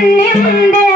നിന്റെ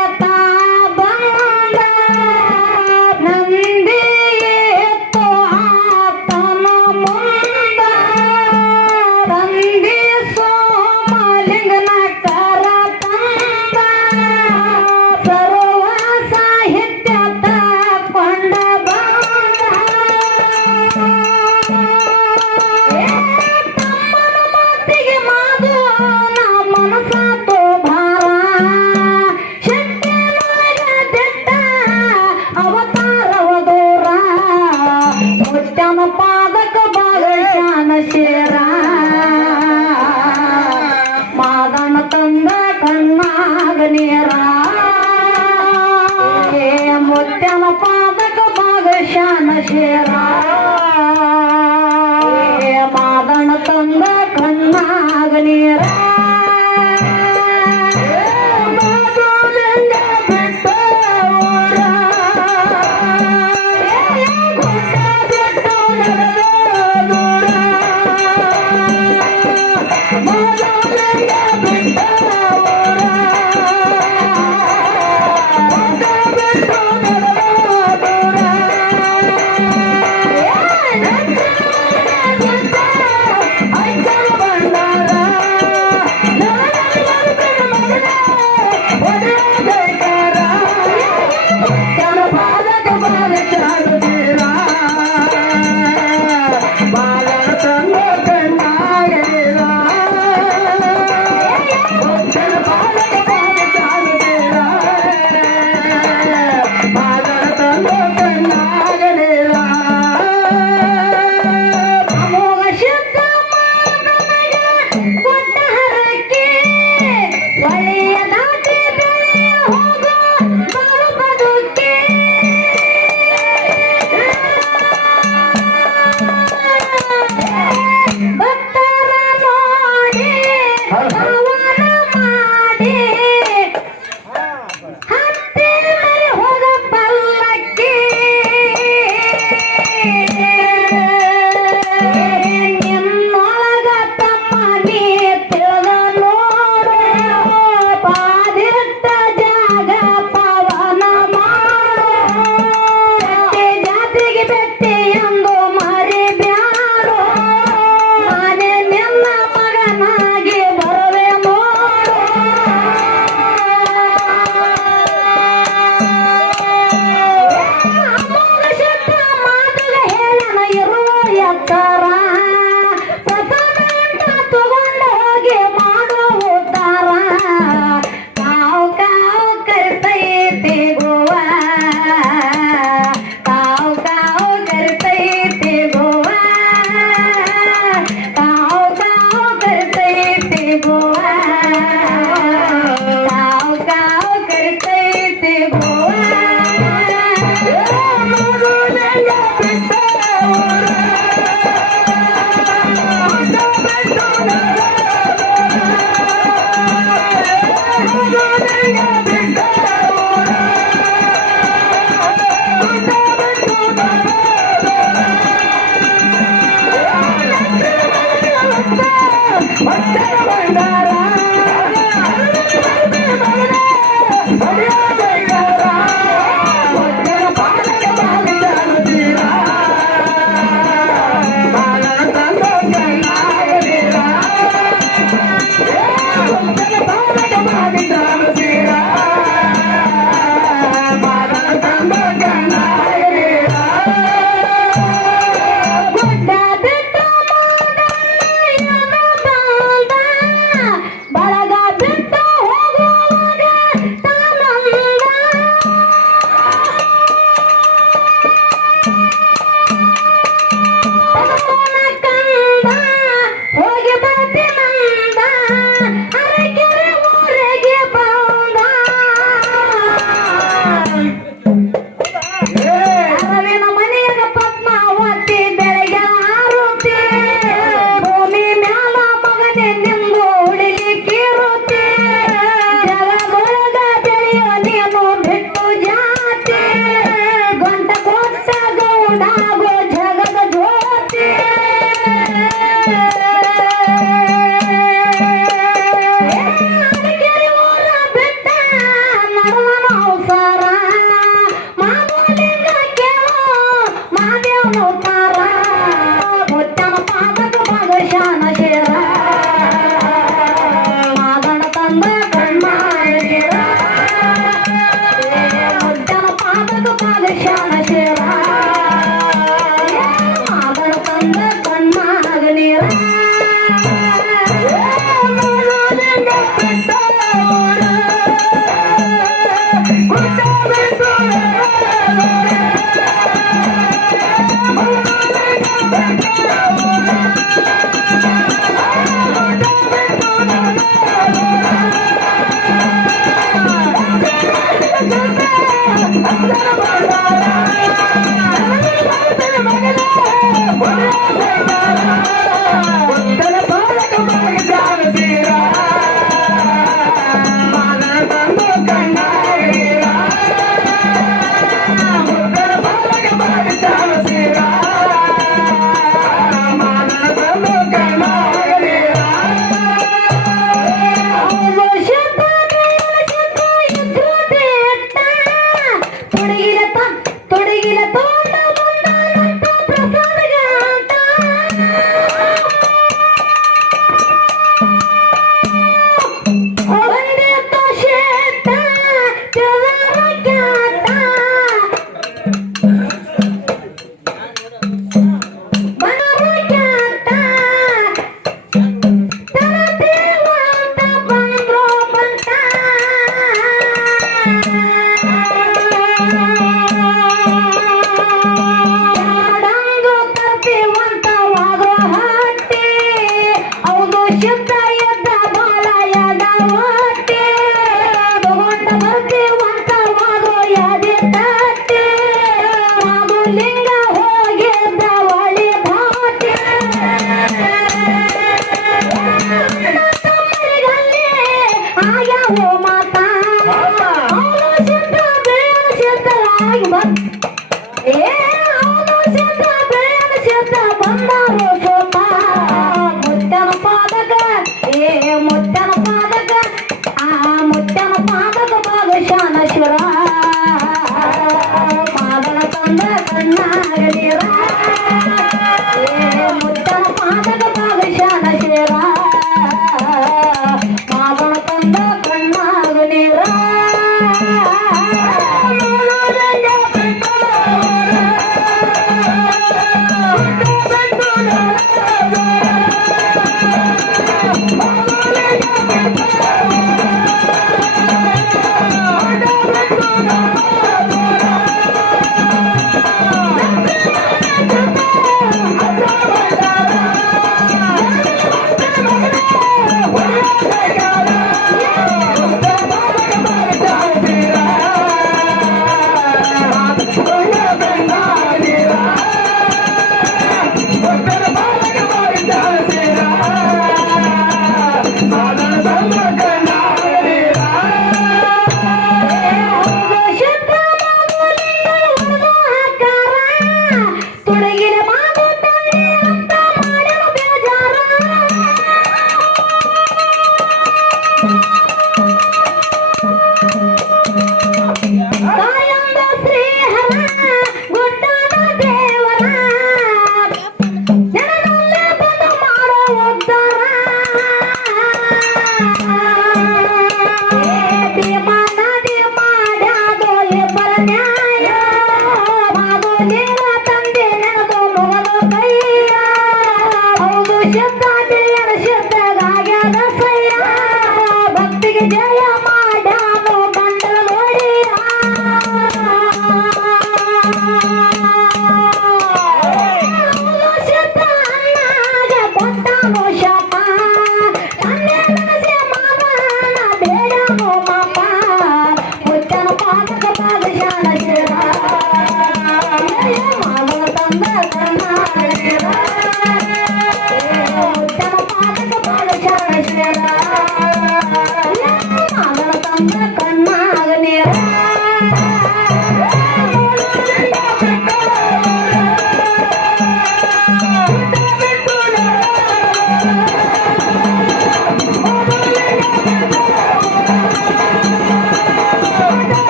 yeah.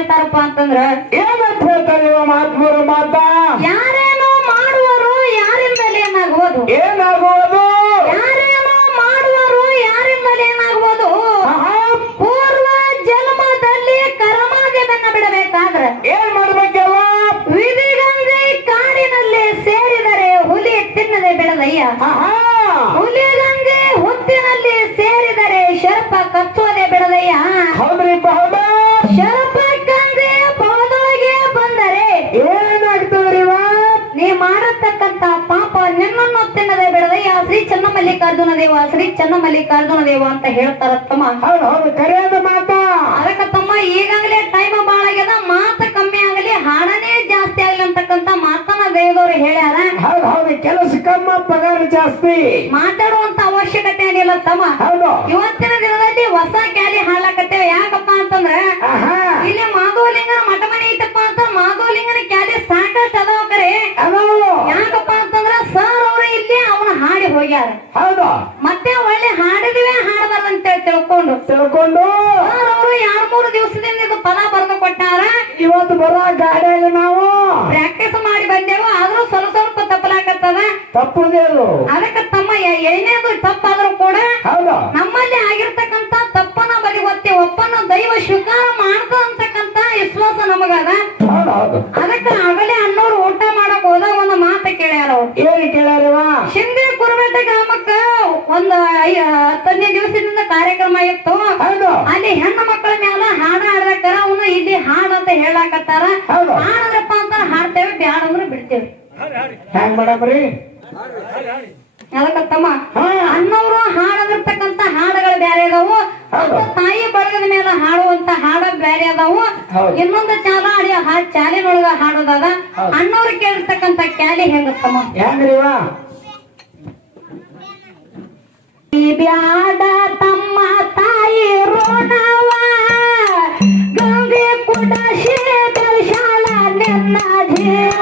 ಹೇಳ್ತಾರಪ್ಪ ಅಂತಂದ್ರೆ ಏನಂತ ಹೇಳ್ತಾರೆ ಇವ ಮಹಾತ್ಮರ ಮಾತ? ಯಾರೇನೋ ಮಾಡುವರು ಯಾರಿಂದಲೇ ಏನಾಗುವುದು? ಏನಾಗುವುದು? ಯಾರೇನೋ ಮಾಡುವರು ಯಾರಿಂದಲೇ ಏನಾಗುವುದು? ಪೂರ್ವ ಜನ್ಮದಲ್ಲಿ ಕರ್ಮಾದ್ಯದನ್ನ ಬಿಡಬೇಕಾದ್ರೆ ಏನ್ ಮಾಡ್ಬೇಕಲ್ಲ ವಿಧಿಗಂಗೆ ಕಾಡಿನಲ್ಲಿ ಸೇರಿದರೆ ಹುಲಿ ತಿನ್ನದೆ ಬಿಡದಯ್ಯ ಹುಲಿಗಂಗೆ ಹುತ್ತಿನಲ್ಲಿ ಸೇರಿದರೆ ಶರ್ಪ ಕಚ್ಚುವುದೇ ಬಿಡದಯ್ಯ ಹೌದ್ರಿ ಚನ್ನಮಲ್ಲಿಕಾರ್ಜುನ ದೇವ ಶ್ರೀ ಚನ್ನಮಲ್ಲಿಕಾರ್ಜುನ ದೇವ ಅಂತ ಹೇಳ್ತಾರ ತಮ್ಮ. ಹೌದು ಹೌದು ಕರೆಯಾದ ಮಾತ. ಅದಕ್ಕ ತಮ್ಮ ಈಗಾಗಲೇ ಟೈಮ್ ಬಾಳ ಆಗ್ಯದ ಮಾತು ಕಮ್ಮಿ ಆಗಲಿ ಹಾಡನೇ ಜಾಸ್ತಿ ಆಗಲಿ ಅಂತಕ್ಕಂತ ಮಾತನ್ನ ದೇವದವ್ರು ಹೇಳ್ಯಾರ. ಹೌದು ಹೌದು ಕೆಲಸ ಕಮ್ಮ ಪಗಾರ ಜಾಸ್ತಿ. ಮಾತಾಡುವಂತ ಅವಶ್ಯಕತೆ ಏನಿಲ್ಲ ತಮ್ಮ. ಹೌದು. ಇವತ್ತಿನ ದಿನದಲ್ಲಿ ಹೊಸ ಕ್ಯಾಲಿ ಹಾಡ್ಲಾಕತ್ತೇವೆ. ಯಾಕಪ್ಪ ಅಂತಂದ್ರ ಇಲ್ಲಿ ಮಾಧವಲಿಂಗನ ಮಠ ಮನೆ ಐತಪ್ಪ ಅಂತ ಮಾಧವಲಿಂಗನ ಕ್ಯಾಲಿ ಸಾಕಷ್ಟು ಅದಾವ ಕರೆ. ಅದು ಹೋಗ್ಯಾರ ಹೌದು. ಮತ್ತೆ ಒಳ್ಳೆ ಹಾಡಿದ್ವಿ ಹಾಡಬಾರ್ದಂತ ತಿಳ್ಕೊಂಡು. ತಿಳ್ಕೊಂಡು. ಅವರು ಯಾರು ಮೂರು ದಿವಸದಿಂದ ಇದು ಪದ ಬರೆದು ಕೊಟ್ಟಾರ. ಇವತ್ತು ಬರೋ ಗಾಡಿಯಲ್ಲಿ ನಾವು ಪ್ರಾಕ್ಟೀಸ್ ಮಾಡಿ ಬಂದೆವು ಆದ್ರೂ ತಪ್ಪುದೇ ಅದು ಅದಕ್ಕೆ ತಮ್ಮ ಏನೇ ಏನೇದು ತಪ್ಪಾದ್ರೂ ಕೂಡ ಹೌದು? ನಮ್ಮಲ್ಲಿ ಆಗಿರ್ತಕ್ಕಂತ ತಪ್ಪನ ಬಲಿ ಒತ್ತಿ ಒಪ್ಪನ ದೈವ ಸ್ವೀಕಾರ ಮಾಡ್ತ ಅಂತಕ್ಕಂತ ವಿಶ್ವಾಸ ನಮಗದ. ಅದಕ್ಕೆ ಆಗಲೇ ಅನ್ನೋರು ಊಟ ಮಾಡಕ್ ಹೋದಾಗ ಒಂದು ಮಾತು ಕೇಳ್ಯಾರ. ಏನು ಕೇಳ್ಯಾರವಾ? ಶಿಂದೆ ಕುರುಬೆಟ್ಟ ಗ್ರಾಮಕ್ಕ ಒಂದು ಹತ್ತನೇ ದಿವಸದಿಂದ ಕಾರ್ಯಕ್ರಮ ಇತ್ತು. ಹೌದು. ಅಲ್ಲಿ ಹೆಣ್ಣು ಮಕ್ಕಳ ಮ್ಯಾಲ ಹಾಡ ಹಾಡ್ಬೇಕಾರ ಅವನು ಇಲ್ಲಿ ಹಾಡ್ ಅಂತ ಹೇಳಾಕತ್ತಾರ. ಹೌದು. ಹಾಡದ್ರಪ್ಪ ಅಂತ ಹಾಡ್ತೇವೆ ಬ್ಯಾಡ ಅಂದ್ರೆ ಬಿಡ್ತೇವೆ ಹೆಂಗ್ ಮಾಡಮ್ರಿ ಅದಕ್ಕ ತಮ್ಮ ಹಾ. ಅಣ್ಣವರು ಹಾಡದಿರ್ತಕ್ಕಂತ ಹಾಡುಗಳು ಬ್ಯಾರೆ ಅದಾವು. ತಾಯಿ ಬಳಗದ ಮೇಲೆ ಹಾಡುವಂತ ಹಾಡ ಬೇರೆ ಅದಾವು. ಇನ್ನೊಂದು ಚಾಲ ಅಡಿಯ ಹಾಡ್ ಚಾಲಿನೊಳಗ ಹಾಡೋದಾಗ. ಅಣ್ಣವ್ರು ಕೇಳಿರ್ತಕ್ಕಂತ ಕ್ಯಾಲಿ ಹೆಂಗತ್ತಮ್ಮ ಬ್ಯಾಡ ತಮ್ಮ ತಾಯಿ ಋಣವ ಗಂಗೆ ಕುಡ ದರ್ಶನ ನಿನ್ನ ಜೀವ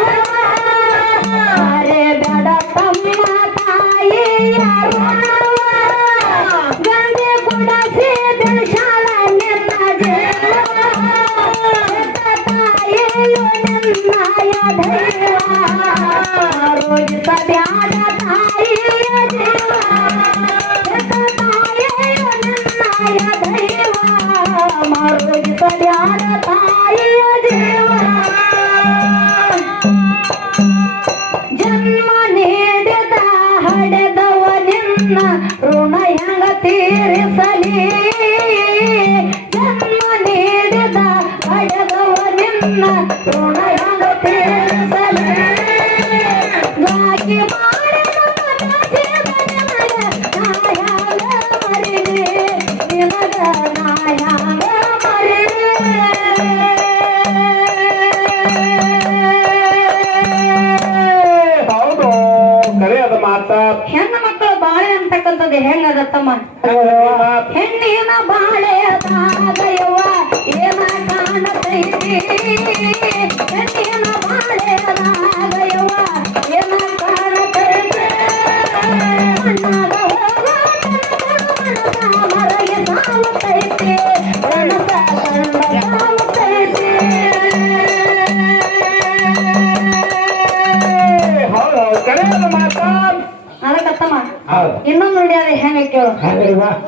ಅದು ಹೆಂಗ ಕೇಳು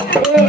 Yeah.